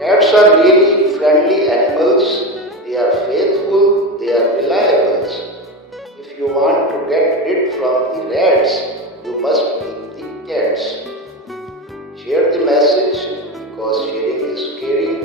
Cats are really friendly animals. They are faithful, they are reliable. If you want to get rid from the rats, you must keep the cats. Share the message because sharing is caring.